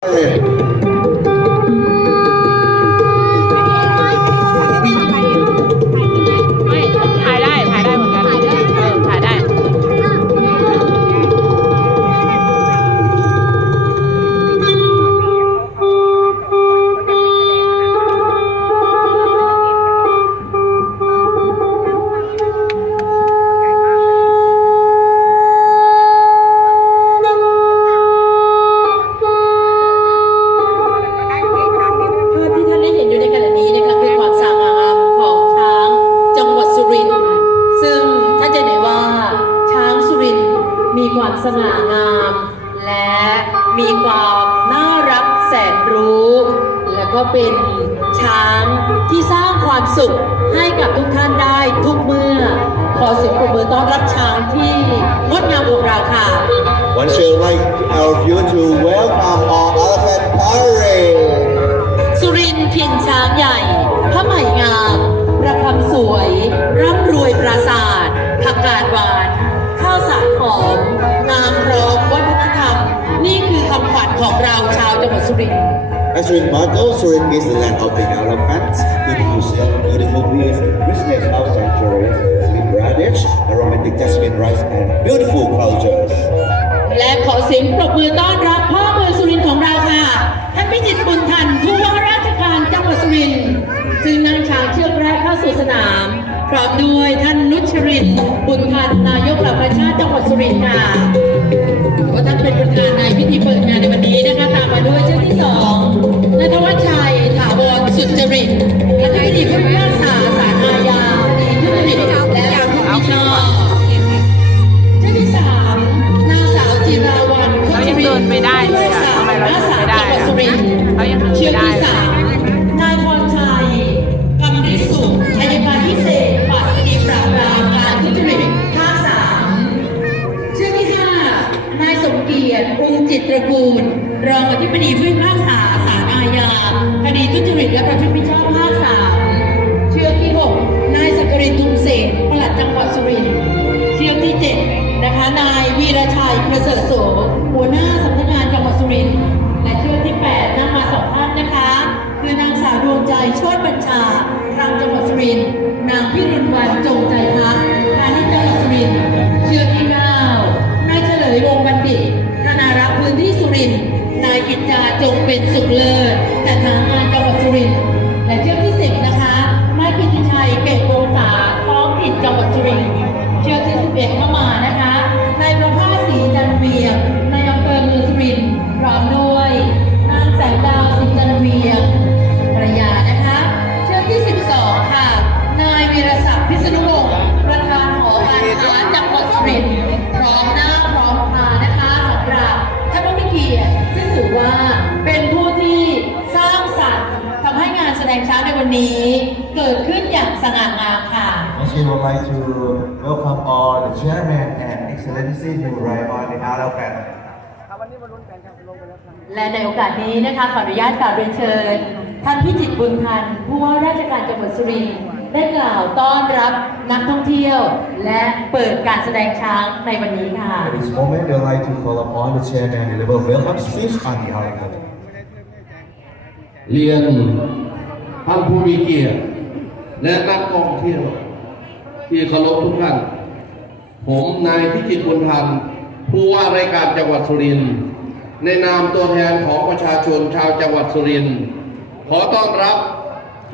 ไม่ามสง่างาม และมีความน่ารักแสนรู้ แล้วก็เป็นช้างที่สร้างความสุขให้กับทุกท่านได้ทุกเมื่อ ขอเสียงปรบมือต้อนรับช้างที่งดงามของเราค่ะ Once you like our view to welcome our elephant parade. สุรินทร์ถิ่นช้างใหญ่ผ้าไหมงามประคำสวย ร่ำรวยปราสาทผักกาดหวาน ข้าวสารหอม ร้อมวัฒนธรรม นี่คือคำขวัญของเราชาวจังหวัดสุรินทร์ As Surin motto, Surin is the land of the elephants, the museum, beautiful views, richness of sanctuaries, sleep radish, the romantic jasmine rice, and beautiful cultures. และขอเสียงปรบมือต้อนรับพ่อเมืองสุรินทร์ของเราค่ะ ท่านพิจิตรบุญทันผู้ว่าราชการจังหวัดสุรินทร์ซึ่งนั่งช้างเชือกแรกเข้าสู่สนาม พร้อมด้วยท่านนุชรินทร์บุญทันนายกเหล่าประชาติจังหวัดสุรินทร์ค่ะว่าท่านเป็นประธานในพิธีเปิดงานในวันนี้นะคะ ตามมาด้วยเชือกที่สองนายธวัชชัยถาวรสุจริตและพิธีผู้พิพากษาศาลอาญาคดีทุจริตและผู้มิชอบชื่อที่สามนางสาวจิราวันเขายังเดินไม่ได้เลยอะทำไมเราเดินไม่ได้อะจังหวัดสุรินทร์เขายังเดินไม่ได้ บดีผู้พิพากษาศาลอาญาคดีทุจริตและประพฤติมิชอบภาคสามเชือกที่หกนายสกรินทุมเสนปลัดจังหวัดสุรินทร์เชือกที่ 7 นะคะ นายวีรชัยประเสริฐโสหัวหน้าสำนักงานจังหวัดสุรินทร์และเชือกที่ 8นำมาสองท่านนะคะ คือนางสาวดวงใจชติบัญชาทางจังหวัดสุรินทร์นางพิรุณ จจาจงเป็นสุขเลิศแต่ทางงานจังหวัดสุริ ในโอกาสนี้นะคะขออนุญาตกราบเรียนเชิญท่านพิจิตรบุญทันผู้ว่าราชการจังหวัดสุรินทร์ได้กล่าวต้อนรับนักท่องเที่ยว และเปิดการแสดงช้างในวันนี้ค่ะ At this moment, they would like to call upon the chairman to deliver welcome speech on the elephant. เรียนท่านผู้มีเกียรติ และนักท่องเที่ยว ที่เคารพทุกท่าน ผมนายพิจิตรบุญทันผู้ว่าราชการจังหวัดสุรินทร์ ในนามตัวแทนของประชาชนชาวจังหวัดสุรินทร์ขอต้อนรับ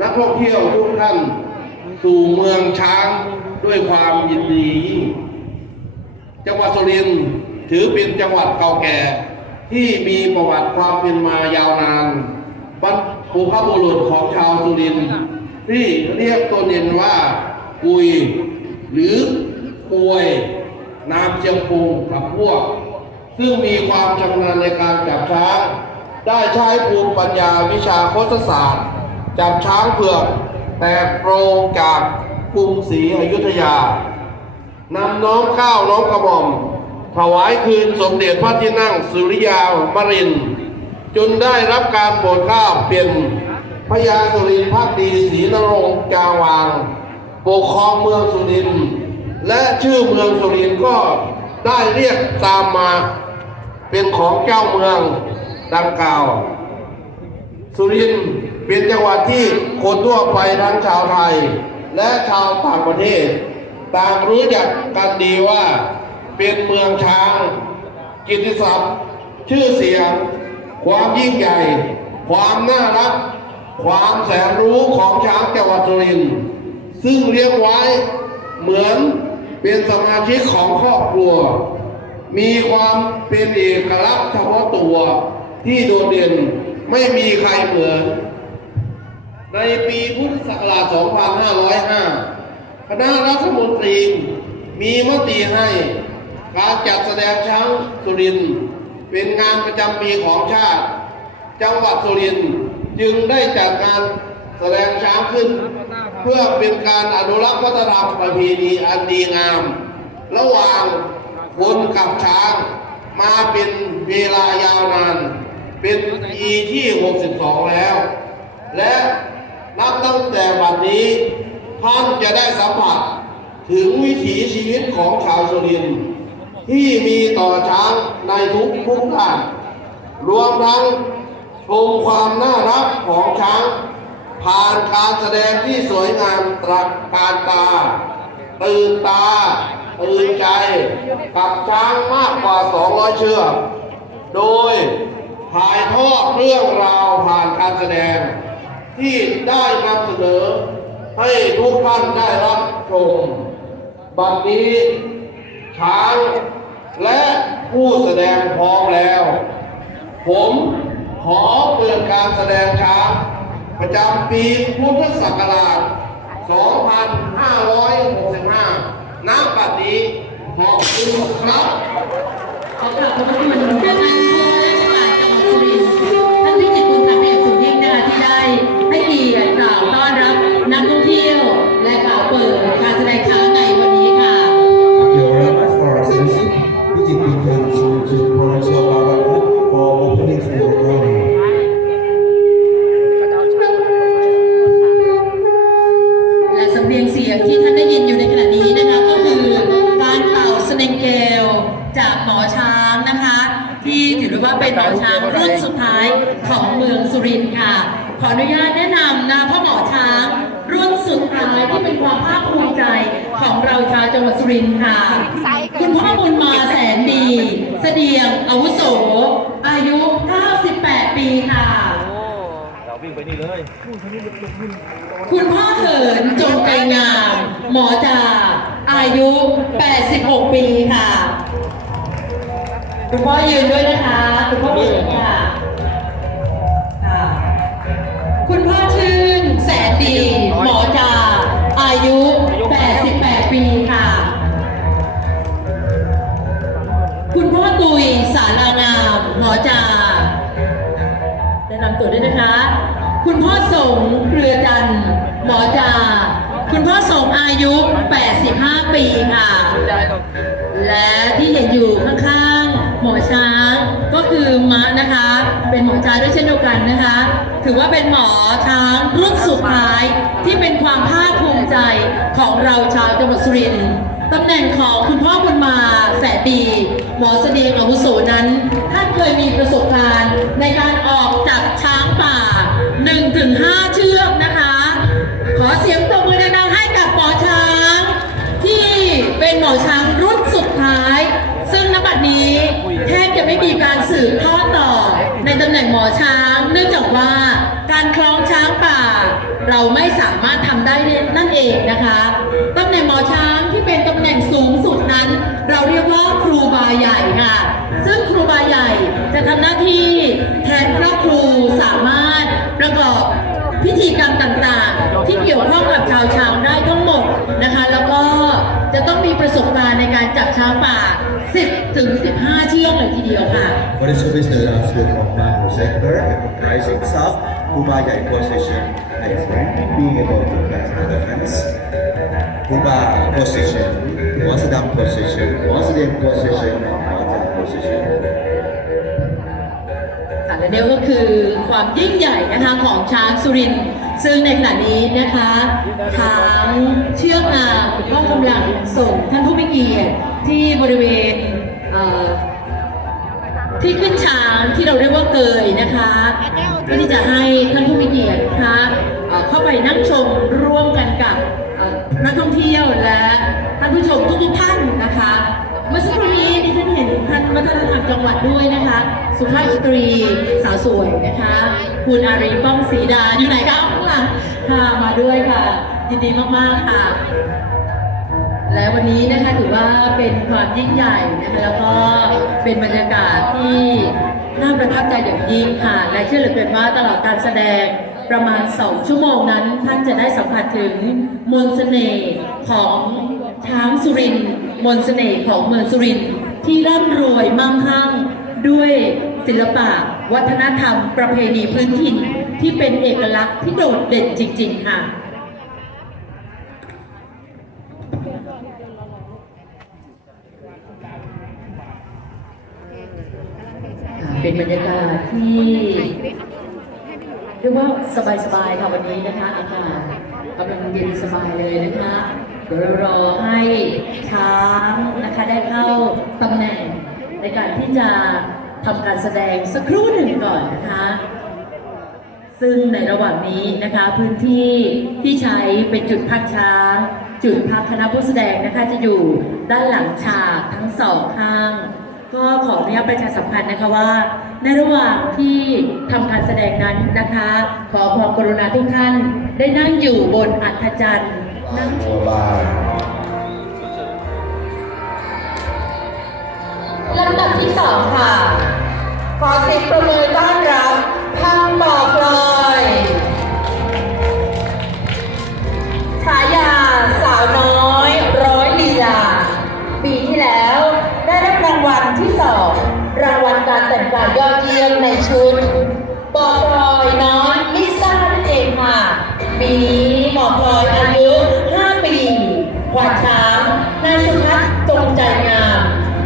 นักท่องเที่ยวทุกท่านสู่เมืองช้างด้วยความยินดีจังหวัดสุรินทร์ถือเป็นจังหวัดเก่าแก่ ที่มีประวัติความเป็นมายาวนานบรรพบุรุษของชาวสุรินทร์ที่เรียกตนเองว่ากุย หรือปวยนามเชียงปูกับพวก ซึ่งมีความชำนาญในการจับช้าง ได้ใช้ภูมิปัญญาวิชาโคตศาสตร์ จับช้างเผือกแตกโปรงจากกรุงศรีอยุธยานำน้อมข้าวน้อมกระหม่อม ถวายคืนสมเด็จพระที่นั่งสุริยามริน จนได้รับการโปรดเกล้าเปลี่ยนพญาสุรินทร์พักดีศรีนรงค์จาวาง ปกครองเมืองสุรินทร์และชื่อเมืองสุรินทร์ก็ได้เรียกตามมา เป็นของเจ้าเมืองดังกล่าว สุรินทร์เป็นจังหวัดที่คนทั่วไปทั้งชาวไทย และชาวต่างประเทศ ต่างรู้จักกันดีว่าเป็นเมืองช้าง กิตติศัพท์ ชื่อเสียง ความยิ่งใหญ่ ความน่ารัก ความแสนรู้ของช้างจังหวัดสุรินทร์ซึ่งเลี้ยงไว้เหมือนเป็นสมาชิกของครอบครัว มีความเป็นเอกลักษณ์เฉพาะตัวที่โดดเด่นไม่มีใครเหมือน ในปีพุทธศักราช 2505 คณะรัฐมนตรีมีมติให้การจัดแสดงช้างสุรินเป็นงานประจำปีของชาติ จังหวัดสุรินจึงได้จัดงานแสดงช้างขึ้น เพื่อเป็นการอนุรักษ์วัฒนธรรมประเพณีอันดีงาม ระหว่าง คนกับช้างมาเป็นเวลายาวนาน เป็นปีที่ 62 แล้ว และนับตั้งแต่บัดนี้ท่านจะได้สัมผัสถึงวิถีชีวิตของชาวสุรินที่มีต่อช้างในทุกทุกด้านรวมทั้งชมความน่ารักของช้าง ผ่านการแสดงที่สวยงามตระการตา ตื่นตา ตื่นใจกับช้างมากกว่า 200 เชือก โดยถ่ายทอดเรื่องราวผ่านการแสดง ที่ได้นำเสนอ ให้ทุกท่านได้รับชม บัดนี้ช้างและผู้แสดงพร้อมแล้ว ผมขอเปิดการแสดงช้างประจำปีพุทธศักราช 2565 ณบัดนี้ขอบคุณครับขอบคุณท่านผู้ว่าร เสดียงอาวุโส อายุ 98 ปีค่ะคุณพ่อเถินจงใจงาม หมอจาอายุ 86 ปีค่ะ คุณพ่อยืนด้วยนะคะ คุณพ่อเถินค่ะค่ะ คุณพ่อชื่นแสนดี หมอจาอายุ จาแนะนำตัวด้วยนะคะ คุณพ่อสงเครือจันหมอจาคุณพ่อสงอายุ 85 ปีค่ะ และที่เห็นอยู่ข้างๆ หมอช้างก็คือมะนะคะ เป็นหมอจาด้วยเช่นเดียวกันนะคะ ถือว่าเป็นหมอช้างรุ่นสุดท้ายที่เป็นความภาคภูมิ ใจของเราชาวจังหวัดสุรินทร์ตำแหน่งของคุณพ่อบุญมาแสนดีหมอเสดียงอาวุโสนั้น ท่านเคยมีประสบการณ์ในการออกจับช้างป่า 1-5 เชือกนะคะ ขอเสียงปรบมือดังๆให้กับหมอช้าง ที่เป็นหมอช้างรุ่นสุดท้าย ซึ่งณบัดนี้แทบจะไม่มีการสืบทอดต่อในตำแหน่งหมอช้าง เนื่องจากว่า การคล้องช้างป่า เราไม่สามารถทำได้นั่นเองนะคะตำแหน่งหมอช้างที่เป็นตำแหน่งสูงสุดนั้น เราเรียกว่าครูบาใหญ่ค่ะ ซึ่งครูบาใหญ่จะทำหน้าที่แทนพระครูสามารถประกอบพิธีกรรมต่างๆ ที่เกี่ยวข้องกับชาวช้างได้ทั้งหมดนะคะ แล้วก็จะต้องมีประสบการณ์ในการจับช้างป่า 10 ถึง 15 เชือกเลยทีเดียวค่ะ For the service the last week of Mango sector, comprising of Kubaya position, is being able to catch the fence. Kuba position, Wasadam position, Wasadam position, and Wasadam position. ค่ะและนี่ก็คือความยิ่งใหญ่นะคะของช้างสุรินทร์ซึ่งในขณะนี้นะคะทางเชือกงามก็กำลังส่งท่านผู้มีเกียรติที่บริเวณ ที่ขึ้นช้างที่เราเรียกว่าเกยนะคะเพื่อที่จะให้ท่านผู้มีเกียรตินะคะเข้าไปนั่งชมร่วมกันกับนักท่องเที่ยวและท่านผู้ชมทุกๆท่านนะคะเมื่อสักครู่นี้ดิฉันเห็นท่านวัฒนธรรมจังหวัดด้วยนะคะ สุภาพสตรีสาวสวยนะคะ คุณอารีป้องศรีดาอยู่ไหนคะข้างหลังค่ะมาด้วยค่ะ ยินดีมากๆค่ะ และวันนี้นะคะถือว่าเป็นความยิ่งใหญ่นะคะแล้วก็เป็นบรรยากาศที่น่าประทับใจอย่างยิ่งค่ะ และเชื่อเหลือเกินว่าตลอดการแสดงประมาณ 2 ชั่วโมงนั้น ท่านจะได้สัมผัสถึงมนต์เสน่ห์ของช้างสุรินทร์มนต์เสน่ห์ของเมืองสุรินทร์ที่ร่ำรวยมั่งคั่งด้วยศิลปะ วัฒนธรรม ประเพณีพื้นถิ่นที่เป็นเอกลักษณ์ที่โดดเด่นจริง ๆ ค่ะ เป็นบรรยากาศที่เรียกว่าสบายๆค่ะวันนี้นะคะ อากาศกำลังเย็นสบายเลยนะคะเดี๋ยวเรารอให้ช้างนะคะได้เข้าตำแหน่ง ในการที่จะทำการแสดงสักครู่หนึ่งก่อนนะคะ ซึ่งในระหว่างนี้นะคะพื้นที่ที่ใช้เป็นจุดพักช้าง จุดพักคณะผู้แสดงนะคะจะอยู่ด้านหลังฉากทั้งสองข้าง ก็ขออนุญาตประชาสัมพันธ์นะคะว่า ในระหว่างที่ทำการแสดงนั้นนะคะ ขอความกรุณาทุกท่าน ได้นั่งอยู่บนอัฐจันทร์นั่งตัวบายลำดับที่สองค่ะ ขอเสียงประมือต้อนรับพังบอกลอยฉายาสาวน้อย วัลกากยยอดเยี่ยมในชุดบอกลอยน้อยลิซ่านั่นเองค่ะปีนี้บอกลอยอายุ5ปีขวัญช้างนายสุพัฒน์จงใจงาม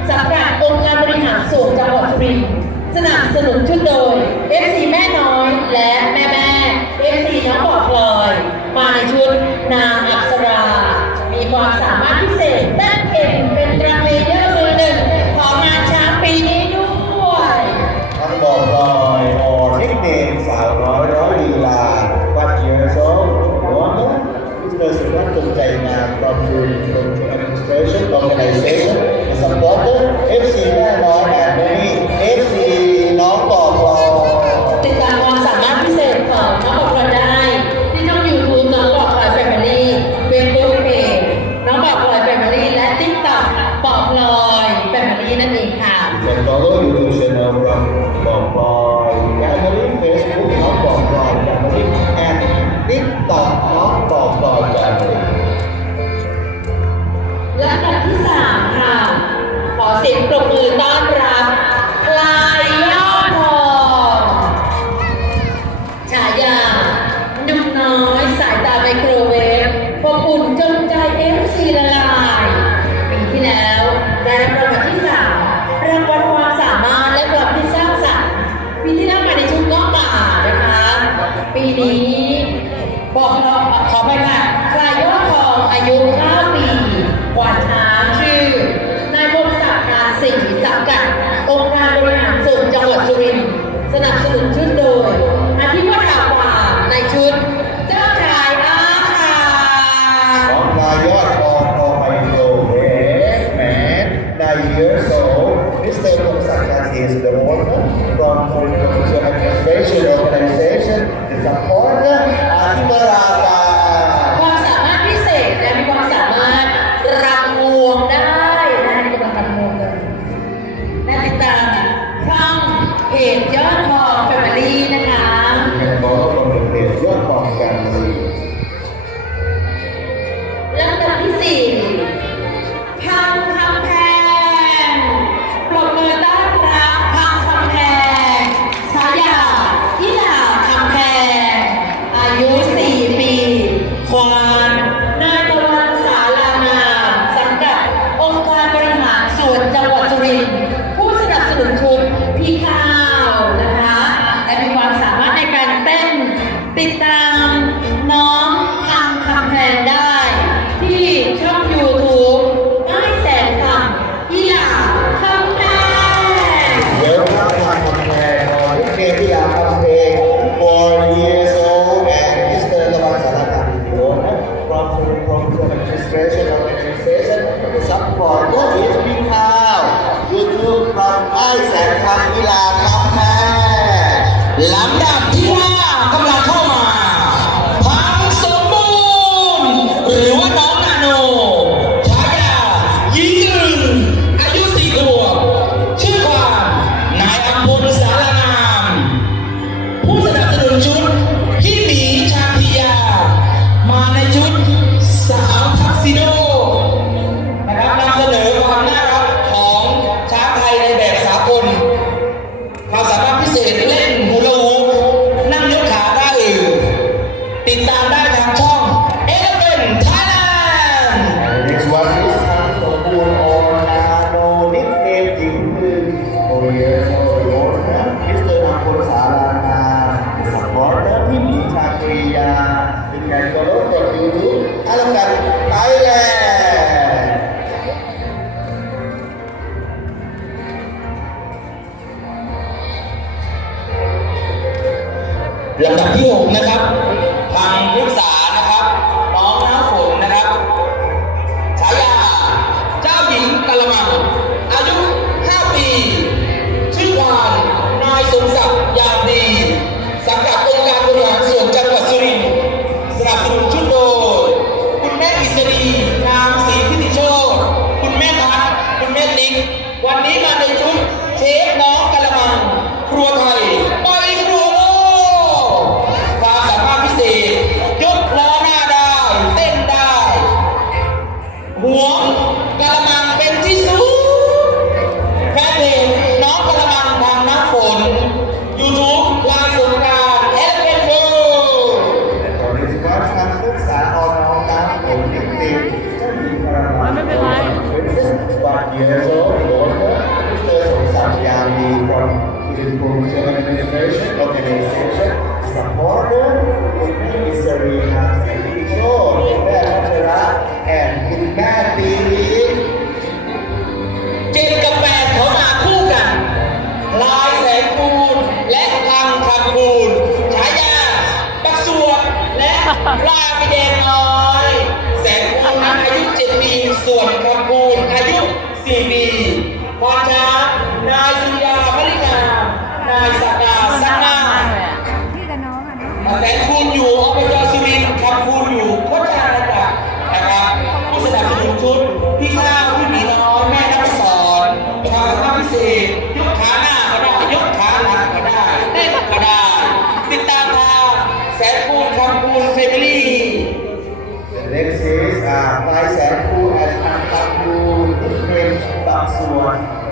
สังกัดองค์การบริหารส่วนจังหวัดสุรินทร์สนับสนุน ม from the administration organization supporter FC แม่น้อย Aí eu quero Rapidator.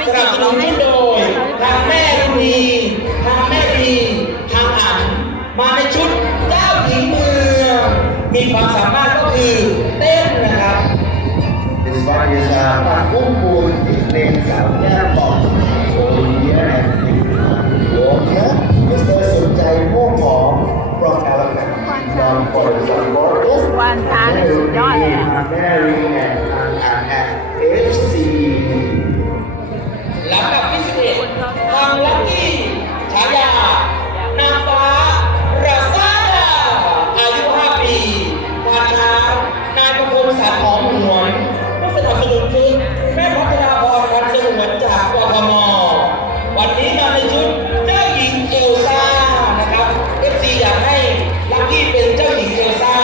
ไม่สกี่นับสกิโลนุนให้โดยทางแม่รุณีทางแม่ดีทางอ่านมาในชุดเจ้าหญิงเมืองมีความสามารถก็คือเต้นนะครับ Despaiasa kumpul iklim karya bom Korea and Singapore Warnya Mr. Sunjai Mokong from Elephant From for example is วันช้างเนี่ยสุดยอดเลยอะ ชุดแม่พัฒนาพรพันสมวนจากกทมวันนี้มาในชุดเจ้าหญิงเอลซ่านะครับเอฟซีอยากให้ลักกี้เป็นเจ้าหญิงเอลซ่า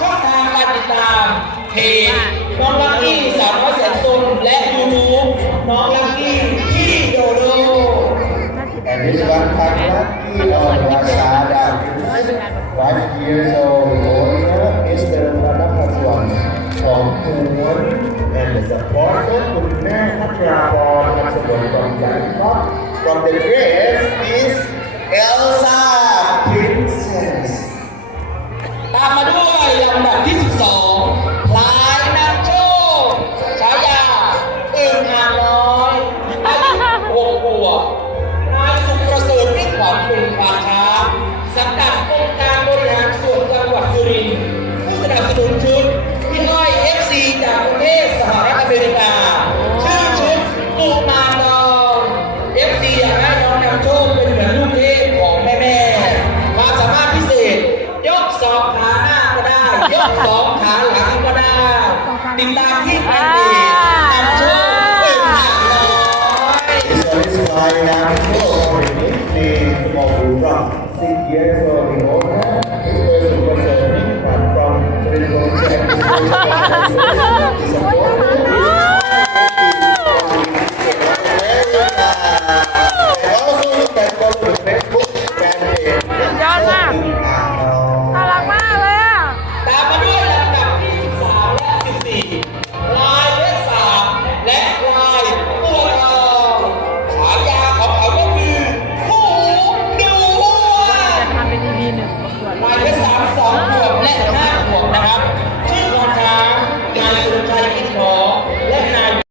ช่องทางการติดตามเพจน้องลักกี้สาวน้อยแสนสนและยูน้องลักกี้ที่โดโดแต่ในวันพันลักกี้ออกภาษาดังวันเดีย พบคุณแม่พัชราพอนาสกุลรองจันทร์ก็ตองเด็กเร่ I am born in the name of God. Six years old in all